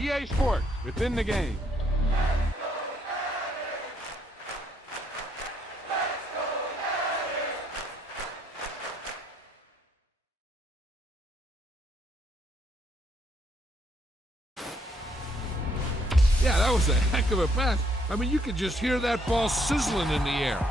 EA Sports, within the game. Yeah, that was a heck of a pass. I mean, you could just hear that ball sizzling in the air.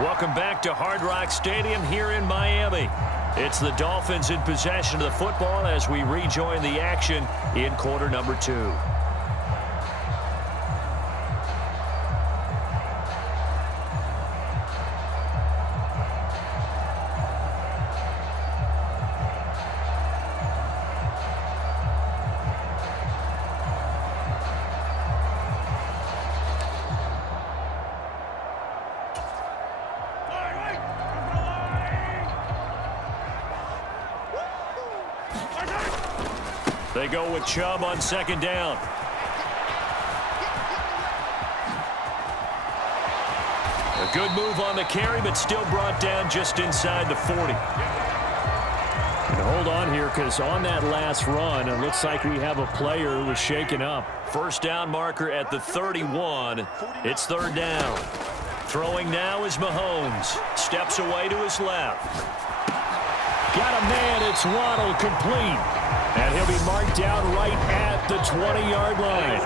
Welcome back to Hard Rock Stadium here in Miami. It's the Dolphins in possession of the football as we rejoin the action in quarter number 2. They go with Chubb on second down. A good move on the carry, but still brought down just inside the 40. And hold on here, because on that last run, it looks like we have a player who was shaken up. First down marker at the 31. It's third down. Throwing now is Mahomes. Steps away to his left. Got a man. It's Waddle, complete. And he'll be marked down right at the 20-yard line.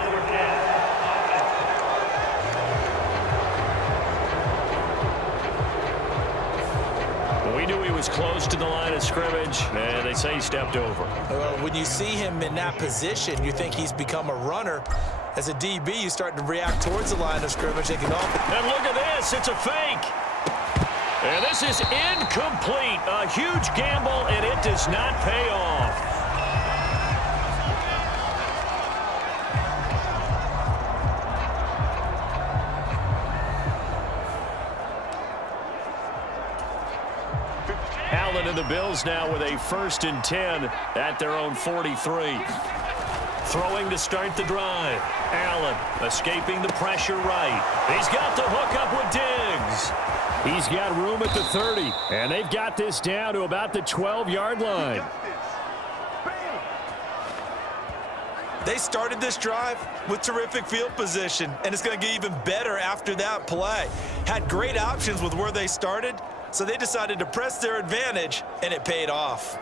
We knew he was close to the line of scrimmage, and they say he stepped over. Well, when you see him in that position, you think he's become a runner. As a DB, you start to react towards the line of scrimmage. And look at this. It's a fake. And this is incomplete. A huge gamble, and it does not pay off. Allen and the Bills now with a 1st and 10 at their own 43. Throwing to start the drive. Allen escaping the pressure right. He's got the hook up with Diggs. He's got room at the 30, and they've got this down to about the 12-yard line. They started this drive with terrific field position, and it's going to get even better after that play. Had great options with where they started, so they decided to press their advantage, and it paid off.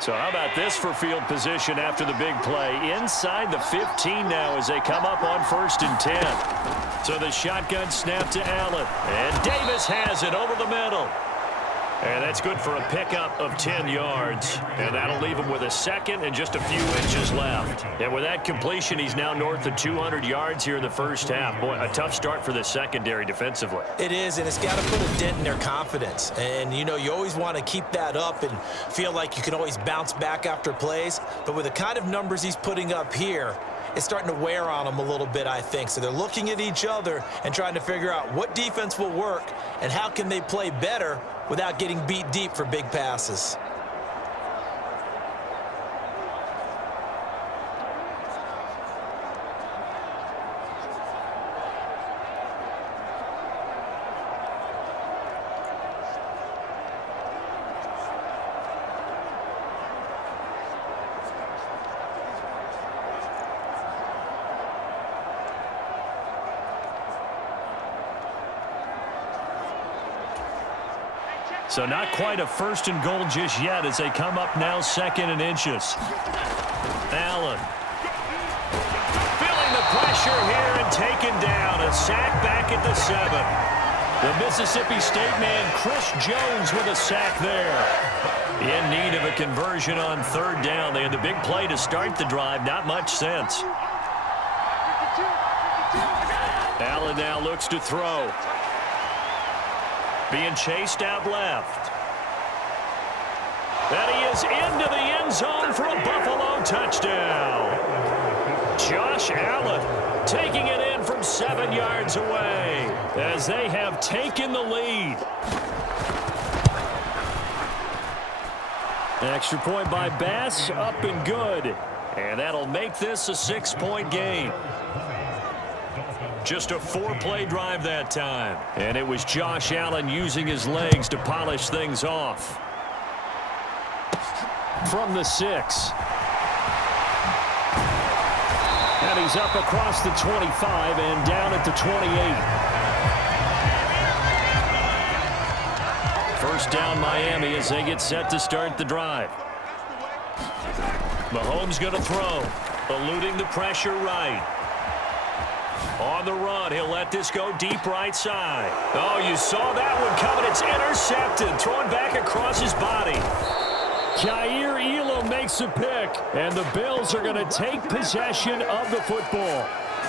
So how about this for field position after the big play? Inside the 15 now as they come up on 1st and 10. So the shotgun snap to Allen. And Davis has it over the middle. And that's good for a pickup of 10 yards. And that'll leave him with a second and just a few inches left. And with that completion, he's now north of 200 yards here in the first half. Boy, a tough start for the secondary defensively. It is, and it's got to put a dent in their confidence. And, you know, you always want to keep that up and feel like you can always bounce back after plays. But with the kind of numbers he's putting up here, it's starting to wear on them a little bit, I think. So they're looking at each other and trying to figure out what defense will work and how can they play better without getting beat deep for big passes. So not quite a 1st and goal just yet as they come up now 2nd and inches. Allen. Feeling the pressure here and taken down. A sack back at the 7. The Mississippi State man, Chris Jones, with a sack there. In need of a conversion on 3rd down. They had the big play to start the drive. Not much sense. Allen now looks to throw. Being chased out left. And he is into the end zone for a Buffalo touchdown. Josh Allen taking it in from 7 yards away as they have taken the lead. Extra point by Bass, up and good. And that'll make this a 6-point game. Just a 4-play drive that time. And it was Josh Allen using his legs to polish things off. From the 6. And he's up across the 25 and down at the 28. First down Miami as they get set to start the drive. Mahomes going to throw. Eluding the pressure right. On the run, he'll let this go deep right side. Oh, you saw that one coming. It's intercepted. Thrown back across his body. Jair Elam makes a pick, and the Bills are going to take possession of the football.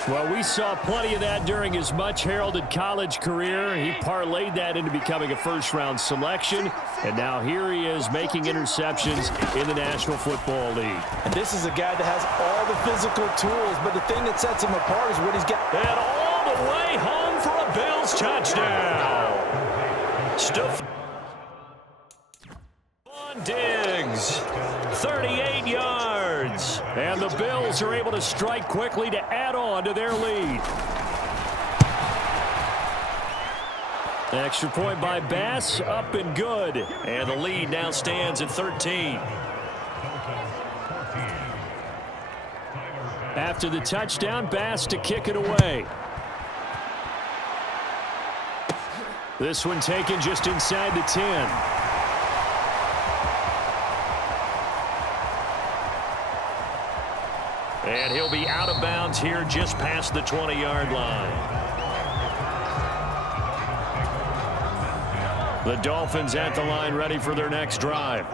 Well, we saw plenty of that during his much-heralded college career. He parlayed that into becoming a first-round selection, and now here he is making interceptions in the National Football League. And this is a guy that has all the physical tools, but the thing that sets him apart is what he's got. And all the way home for a Bills touchdown. Diggs, 38 yards. And the Bills are able to strike quickly to add on to their lead. Extra point by Bass, up and good. And the lead now stands at 13. After the touchdown, Bass to kick it away. This one taken just inside the 10. And he'll be out of bounds here just past the 20-yard line. The Dolphins at the line ready for their next drive.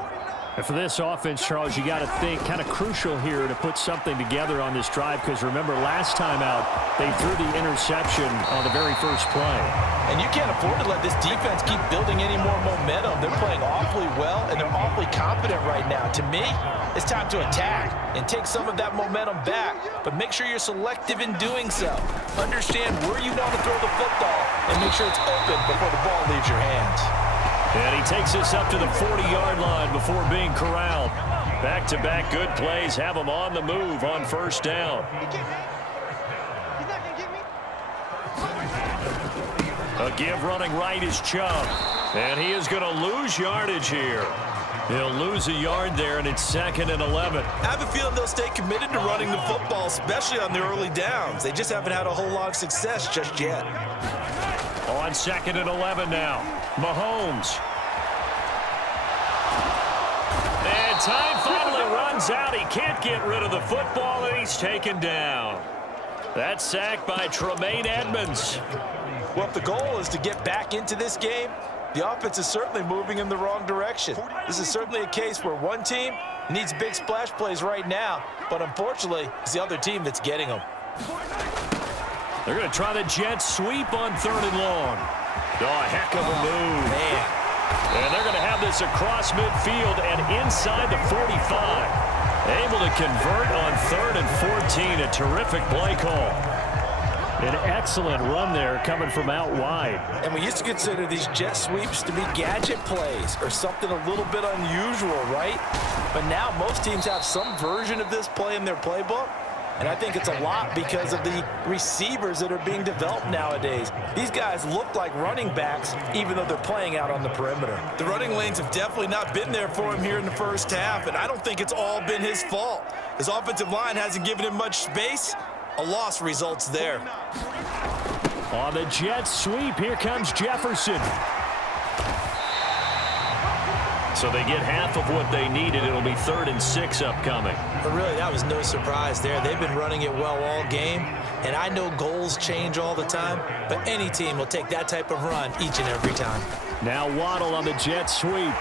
And for this offense, Charles, you got to think kind of crucial here to put something together on this drive because remember last time out they threw the interception on the very first play. And you can't afford to let this defense keep building any more momentum. They're playing awfully well and they're awfully confident right now. To me, it's time to attack and take some of that momentum back, but make sure you're selective in doing so. Understand where you want to throw the football and make sure it's open before the ball leaves your hands. And he takes us up to the 40-yard line before being corralled. Back-to-back good plays have him on the move on first down. A give running right is Chubb. And he is going to lose yardage here. He'll lose a yard there, and it's 2nd and 11. I have a feeling they'll stay committed to running the football, especially on the early downs. They just haven't had a whole lot of success just yet. On 2nd and 11 now. Mahomes. And time finally runs out. He can't get rid of the football, and he's taken down. That's sacked by Tremaine Edmonds. Well, if the goal is to get back into this game, the offense is certainly moving in the wrong direction. This is certainly a case where one team needs big splash plays right now, but unfortunately, it's the other team that's getting them. They're going to try the jet sweep on 3rd and long. Oh, a heck of a move. Man. And they're going to have this across midfield and inside the 45. Able to convert on 3rd and 14. A terrific play call. An excellent run there coming from out wide. And we used to consider these jet sweeps to be gadget plays or something a little bit unusual, right? But now most teams have some version of this play in their playbook. And I think it's a lot because of the receivers that are being developed nowadays. These guys look like running backs, even though they're playing out on the perimeter. The running lanes have definitely not been there for him here in the first half, and I don't think it's all been his fault. His offensive line hasn't given him much space. A loss results there. On the jet sweep, here comes Jefferson. So they get half of what they needed. It'll be 3rd and 6 upcoming. But really, that was no surprise there. They've been running it well all game, and I know goals change all the time, but any team will take that type of run each and every time. Now Waddle on the jet sweep.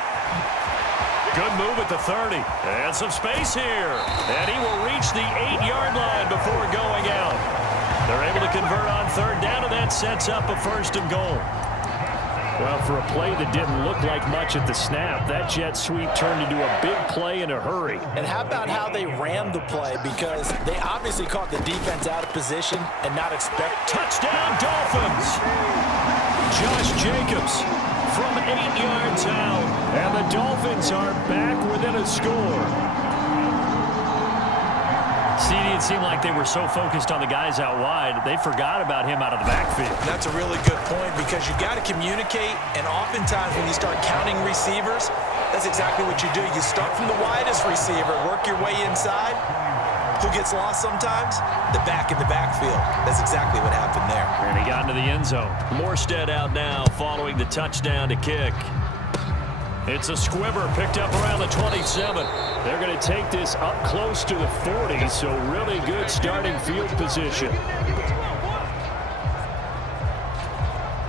Good move at the 30. And some space here. And he will reach the 8-yard line before going out. They're able to convert on 3rd down, and that sets up a 1st and goal. Well, for a play that didn't look like much at the snap, that jet sweep turned into a big play in a hurry. And how about how they rammed the play? Because they obviously caught the defense out of position and not expect. Touchdown, Dolphins! Josh Jacobs from 8 yards out. And the Dolphins are back within a score. See, it seemed like they were so focused on the guys out wide, they forgot about him out of the backfield. That's a really good point because you got to communicate, and oftentimes when you start counting receivers, that's exactly what you do. You start from the widest receiver, work your way inside. Who gets lost sometimes? The back in the backfield. That's exactly what happened there. And he got into the end zone. Morstead out now following the touchdown to kick. It's a squibber picked up around the 27. They're going to take this up close to the 40, so really good starting field position.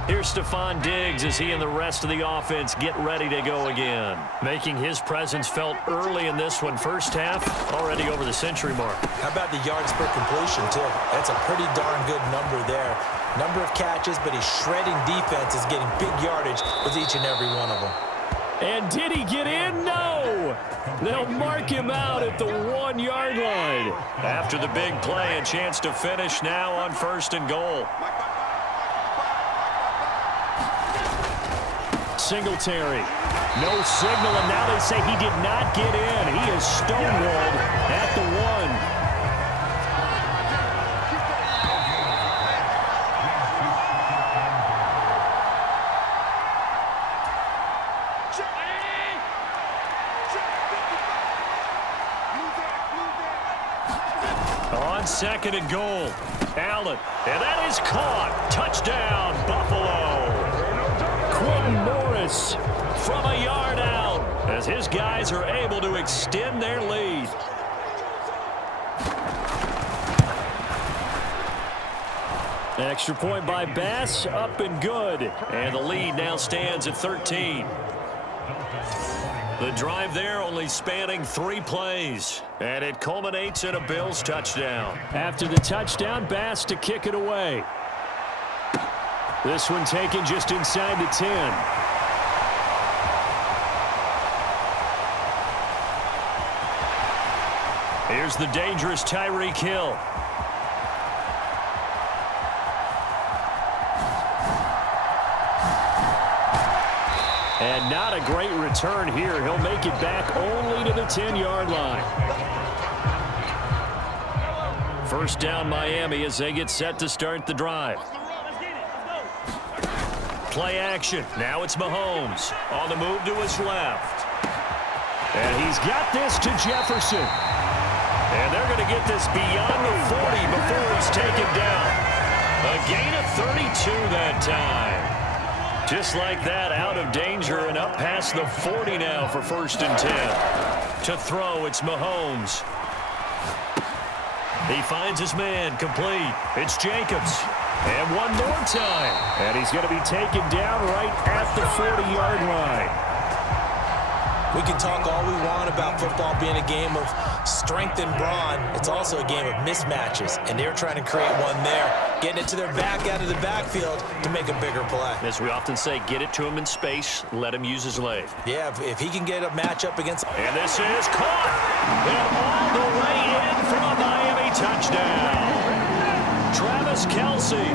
Here's Stephon Diggs as he and the rest of the offense get ready to go again. Making his presence felt early in this one. First half, already over the century mark. How about the yards per completion, too? That's a pretty darn good number there. Number of catches, but he's shredding defenses, getting big yardage with each and every one of them. And did he get in? No! They'll mark him out at the 1-yard line. After the big play, a chance to finish now on 1st and goal. Singletary. No signal, and now they say he did not get in. He is stonewalled at the 1. On 2nd and goal, Allen, and that is caught. Touchdown, Buffalo. Quentin Morris From a yard out, as his guys are able to extend their lead. Extra point by Bass, up and good. And the lead now stands at 13. The drive there only spanning 3 plays. And it culminates in a Bills touchdown. After the touchdown, Bass to kick it away. This one taken just inside the 10. Here's the dangerous Tyreek Hill. And not a great return here. He'll make it back only to the 10-yard line. First down Miami as they get set to start the drive. Play action. Now it's Mahomes on the move to his left. And he's got this to Jefferson. And they're going to get this beyond the 40 before he's taken down. A gain of 32 that time. Just like that, out of danger and up past the 40 now for 1st and 10. To throw, it's Mahomes. He finds his man, complete. It's Jacobs. And one more time. And he's going to be taken down right at the 40-yard line. We can talk all we want about football being a game of strength and brawn. It's also a game of mismatches, and they're trying to create one there, getting it to their back out of the backfield to make a bigger play. As we often say, get it to him in space, let him use his leg. Yeah, if he can get a matchup against... And this is caught! And all the way in for a Miami touchdown. Travis Kelce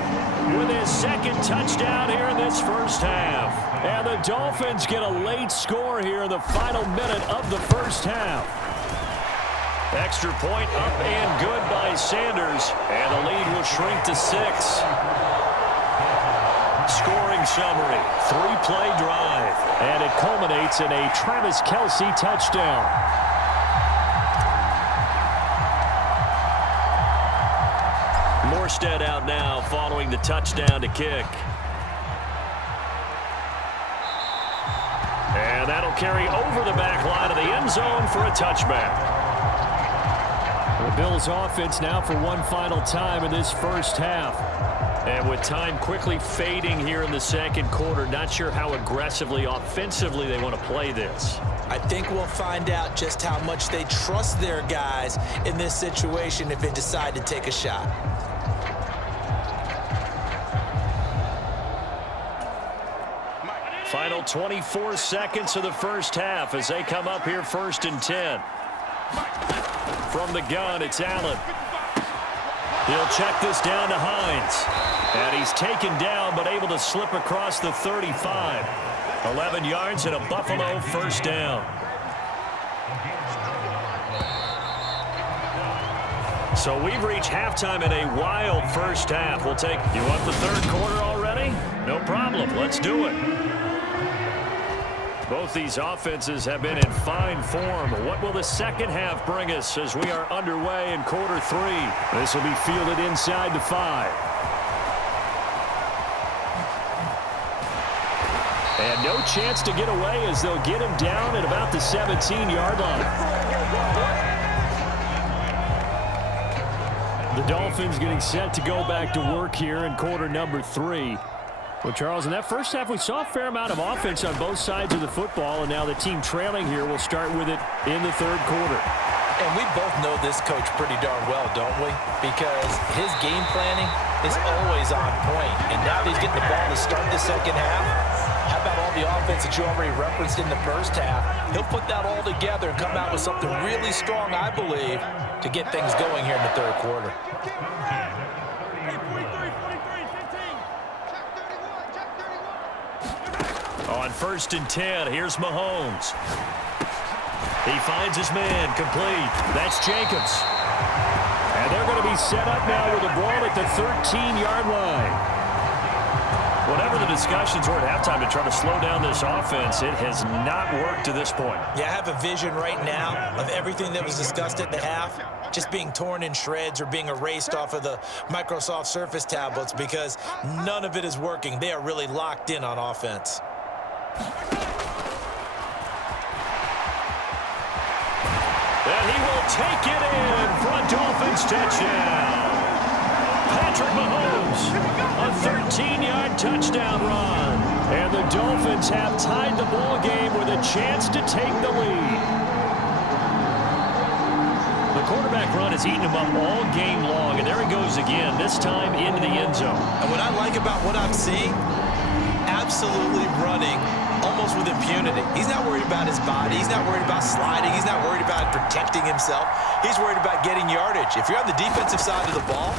with his 2nd touchdown here in this first half. And the Dolphins get a late score here in the final minute of the first half. Extra point up and good by Sanders. And the lead will shrink to 6. Scoring summary, 3-play drive. And it culminates in a Travis Kelce touchdown. Morstead out now following the touchdown to kick. And that'll carry over the back line of the end zone for a touchback. The Bills offense now for one final time in this first half. And with time quickly fading here in the second quarter, not sure how aggressively, offensively they want to play this. I think we'll find out just how much they trust their guys in this situation if they decide to take a shot. Final 24 seconds of the first half as they come up here 1st and 10. From the gun, it's Allen. He'll check this down to Hines. And he's taken down but able to slip across the 35. 11 yards and a Buffalo first down. So we've reached halftime in a wild first half. We'll take, you want the third quarter already? No problem. Let's do it. Both these offenses have been in fine form. What will the second half bring us as we are underway in quarter 3? This will be fielded inside the 5. And no chance to get away as they'll get him down at about the 17-yard line. The Dolphins getting set to go back to work here in quarter number 3. Well, Charles, in that first half, we saw a fair amount of offense on both sides of the football, and now the team trailing here will start with it in the third quarter. And we both know this coach pretty darn well, don't we? Because his game planning is always on point. And now that he's getting the ball to start the second half, how about all the offense that you already referenced in the first half? He'll put that all together and come out with something really strong, I believe, to get things going here in the third quarter. On 1st and 10, here's Mahomes. He finds his man, complete. That's Jacobs. And they're going to be set up now with the ball at the 13-yard line. Whatever the discussions were at halftime to try to slow down this offense, it has not worked to this point. Yeah, I have a vision right now of everything that was discussed at the half just being torn in shreds or being erased off of the Microsoft Surface tablets because none of it is working. They are really locked in on offense. And he will take it in for a Dolphins touchdown. Patrick Mahomes, a 13-yard touchdown run. And the Dolphins have tied the ball game with a chance to take the lead. The quarterback run has eaten him up all game long, and there he goes again, this time into the end zone. And what I like about what I'm seeing, absolutely running almost with impunity. He's not worried about his body. He's not worried about sliding. He's not worried about protecting himself. He's worried about getting yardage. If you're on the defensive side of the ball,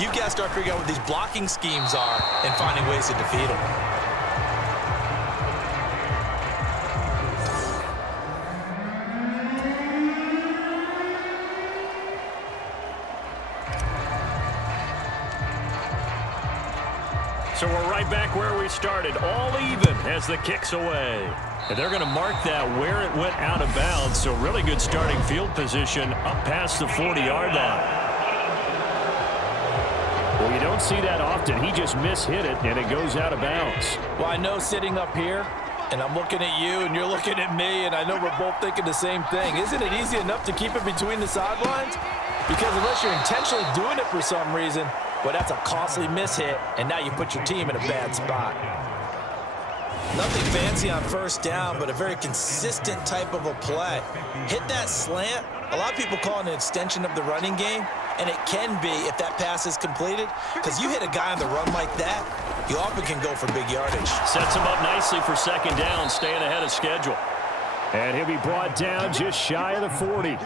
you've got to start figuring out what these blocking schemes are and finding ways to defeat them. So we're right back where we started, all even as the kick's away. And they're going to mark that where it went out of bounds, so really good starting field position up past the 40-yard line. Well, you don't see that often. He just mishit it, and it goes out of bounds. Well, I know sitting up here, and I'm looking at you, and you're looking at me, and I know we're both thinking the same thing. Isn't it easy enough to keep it between the sidelines? Because unless you're intentionally doing it for some reason, well, that's a costly mishit, and now you put your team in a bad spot. Nothing fancy on first down, but a very consistent type of a play. Hit that slant. A lot of people call it an extension of the running game, and it can be if that pass is completed, because you hit a guy on the run like that, you often can go for big yardage. Sets him up nicely for second down, staying ahead of schedule. And he'll be brought down just shy of the 40.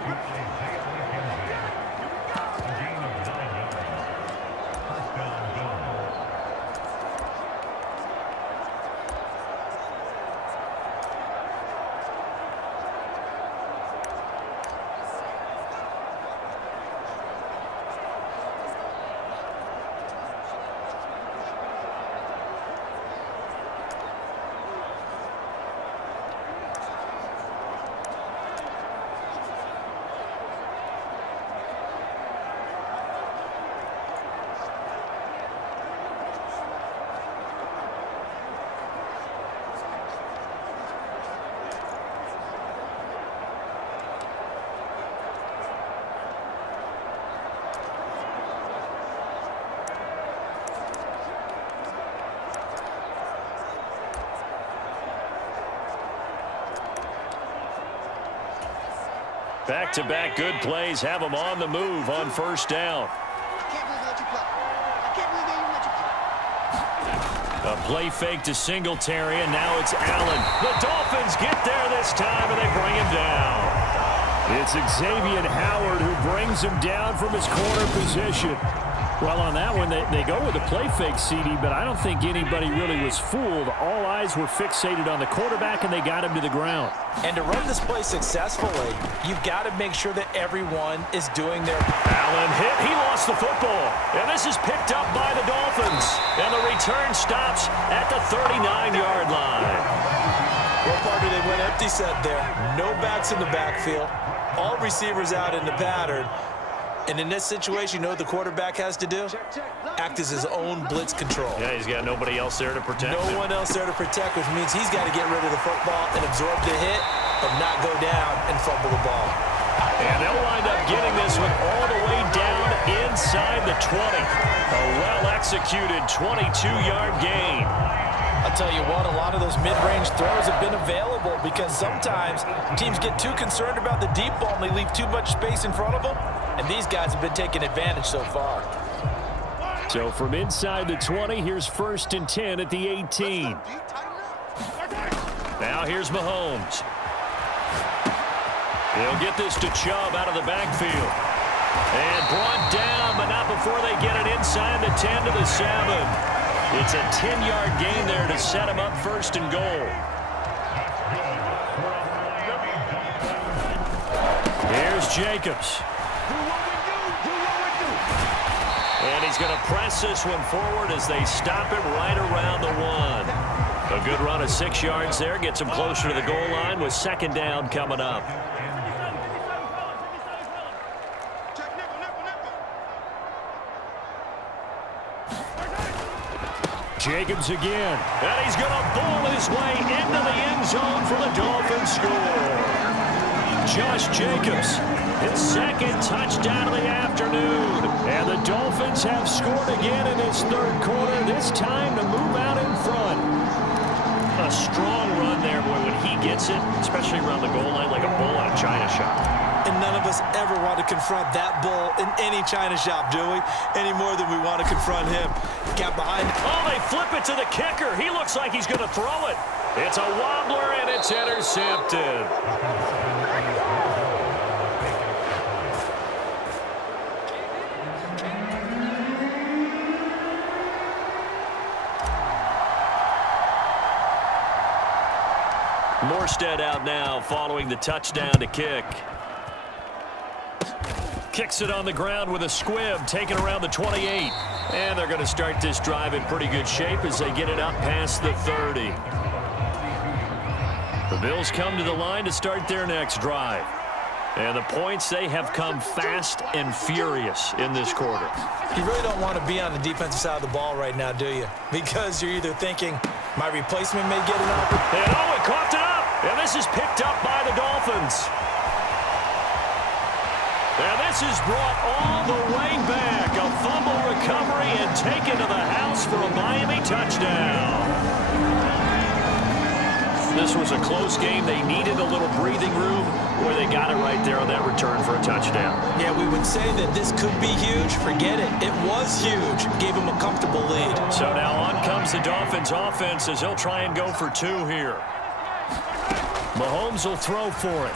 Back-to-back good plays have them on the move on first down. A play fake to Singletary, and now it's Allen. The Dolphins get there this time, and they bring him down. It's Xavier Howard who brings him down from his corner position. Well, on that one, they go with a play fake, CD, but I don't think anybody really was fooled. All eyes were fixated on the quarterback, and they got him to the ground. And to run this play successfully, you've got to make sure that everyone is doing their... Allen hit. He lost the football. And this is picked up by the Dolphins. And the return stops at the 39-yard line. What part do they went empty set there? No backs in the backfield. All receivers out in the pattern. And in this situation, you know what the quarterback has to do? Act as his own blitz control. Yeah, he's got nobody else there to protect him. No one else there to protect, which means he's got to get rid of the football and absorb the hit, but not go down and fumble the ball. And they'll wind up getting this one all the way down inside the 20. A well-executed 22-yard gain. I'll tell you what, a lot of those mid-range throws have been available because sometimes teams get too concerned about the deep ball and they leave too much space in front of them. And these guys have been taking advantage so far. So from inside the 20, here's 1st and 10 at the 18. Now here's Mahomes. He'll get this to Chubb out of the backfield. And brought down, but not before they get it inside the 10 to the 7. It's a 10-yard gain there to set him up 1st and goal. Here's Jacobs. And he's going to press this one forward as they stop him right around the 1. A good run of 6 yards there. Gets him closer to the goal line with 2nd down coming up. Jacobs again. And he's going to bowl his way into the end zone for the Dolphins score. Josh Jacobs, his 2nd touchdown of the afternoon. And the Dolphins have scored again in this 3rd quarter, this time to move out in front. A strong run there, boy, when he gets it, especially around the goal line, like a bull on a china shop. And none of us ever want to confront that bull in any china shop, do we? Any more than we want to confront him. Got behind. Oh, they flip it to the kicker. He looks like he's going to throw it. It's a wobbler, and it's intercepted. Morstead out now following the touchdown to kick. Kicks it on the ground with a squib, taken around the 28. And they're going to start this drive in pretty good shape as they get it up past the 30. The Bills come to the line to start their next drive. And the points, they have come fast and furious in this quarter. You really don't want to be on the defensive side of the ball right now, do you? Because you're either thinking, my replacement may get an opportunity. And oh, it coughed it up. And this is picked up by the Dolphins. And this is brought all the way back. A fumble recovery and taken to the house for a Miami touchdown. This was a close game. They needed a little breathing room where they got it right there on that return for a touchdown. Yeah, we would say that this could be huge. Forget it. It was huge. Gave him a comfortable lead. So now on comes the Dolphins offense as he'll try and go for 2 here. Mahomes will throw for it.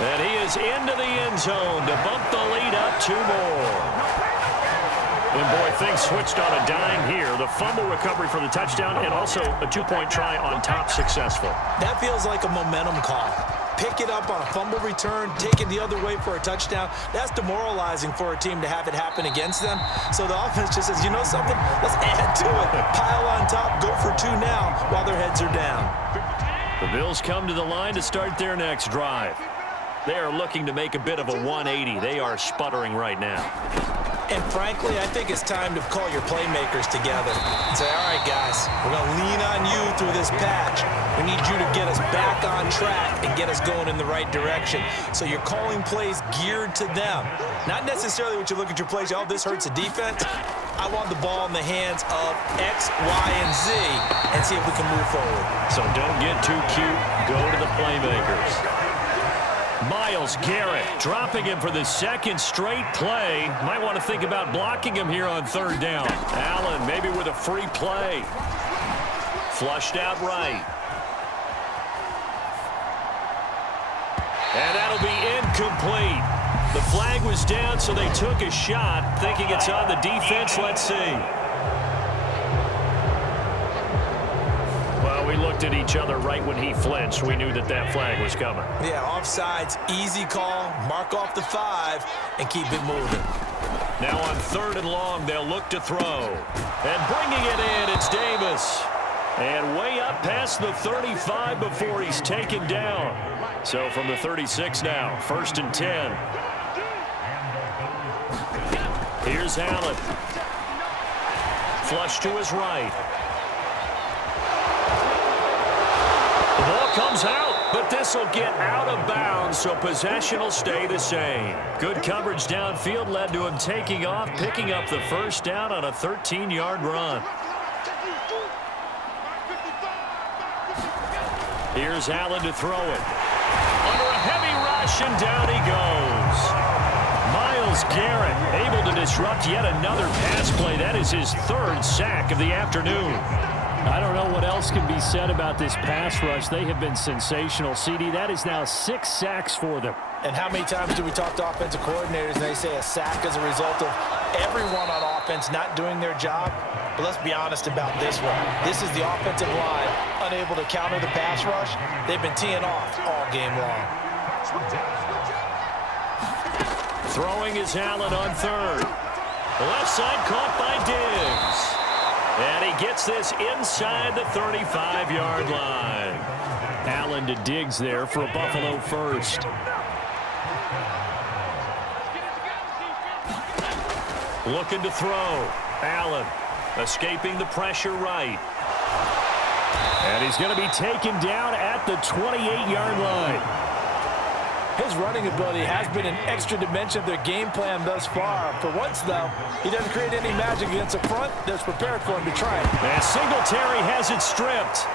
And he is into the end zone to bump the lead up 2 more. And, boy, things switched on a dime here. The fumble recovery for the touchdown and also a 2-point try on top successful. That feels like a momentum call. Pick it up on a fumble return, take it the other way for a touchdown. That's demoralizing for a team to have it happen against them. So the offense just says, you know something? Let's add to it. Pile on top, go for 2 now while their heads are down. The Bills come to the line to start their next drive. They are looking to make a bit of a 180. They are sputtering right now. And frankly, I think it's time to call your playmakers together and say, all right, guys, we're going to lean on you through this patch. We need you to get us back on track and get us going in the right direction. So you're calling plays geared to them. Not necessarily what you look at your plays, oh, this hurts the defense. I want the ball in the hands of X, Y, and Z and see if we can move forward. So don't get too cute. Go to the playmakers. Myles Garrett dropping him for the second straight play. Might want to think about blocking him here on third down. Allen maybe with a free play. Flushed out right. And that'll be incomplete. The flag was down, so they took a shot, thinking it's on the defense. Let's see. Well, we looked at each other right when he flinched. We knew that that flag was coming. Yeah, offsides, easy call. Mark off the 5 and keep it moving. Now on 3rd and long, they'll look to throw. And bringing it in, it's Davis. And way up past the 35 before he's taken down. So from the 36 now, 1st and 10. Here's Allen. Flush to his right. The ball comes out, but this will get out of bounds, so possession will stay the same. Good coverage downfield led to him taking off, picking up the first down on a 13-yard run. Here's Allen to throw it. Under a heavy rush, and down he goes. Myles Garrett able to disrupt yet another pass play. That is his 3rd sack of the afternoon. I don't know what else can be said about this pass rush. They have been sensational. CD, that is now 6 sacks for them. And how many times do we talk to offensive coordinators and they say a sack as a result of everyone on offense not doing their job? But let's be honest about this one. This is the offensive line unable to counter the pass rush. They've been teeing off all game long. Throwing is Allen on 3rd. Left side caught by Diggs. And he gets this inside the 35-yard line. Allen to Diggs there for a Buffalo first. Looking to throw. Allen escaping the pressure right. And he's going to be taken down at the 28-yard line. His running ability has been an extra dimension of their game plan thus far. For once, though, he doesn't create any magic against the front that's prepared for him to try it. And Singletary has it stripped.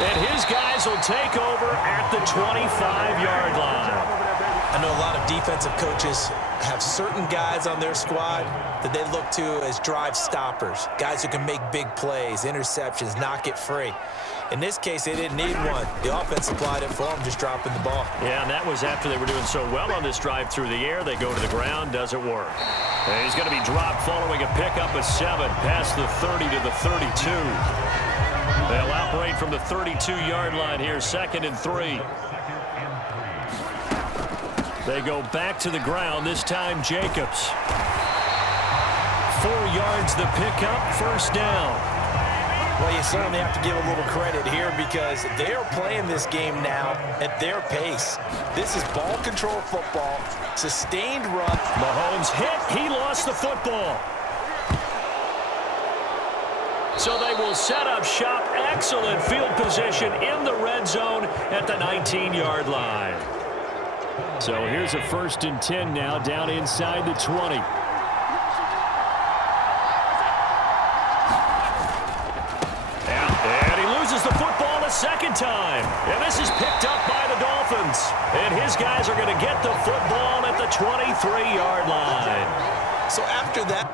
And his guys will take over at the 25-yard line. I know a lot of defensive coaches have certain guys on their squad that they look to as drive stoppers, guys who can make big plays, interceptions, knock it free. In this case, they didn't need one. The offense supplied it for them, just dropping the ball. Yeah, and that was after they were doing so well on this drive through the air. They go to the ground, doesn't work. And he's going to be dropped following a pickup of 7 past the 30 to the 32. They'll operate from the 32-yard line here, 2nd and 3. They go back to the ground, this time Jacobs. 4 yards the pickup, 1st down. Well, you certainly have to give a little credit here because they are playing this game now at their pace. This is ball control football, sustained run. Mahomes hit, he lost the football. So they will set up shop. Excellent field position in the red zone at the 19-yard line. So here's a 1st and 10 now down inside the 20. And he loses the football a 2nd time. And this is picked up by the Dolphins. And his guys are going to get the football at the 23-yard line. So after that,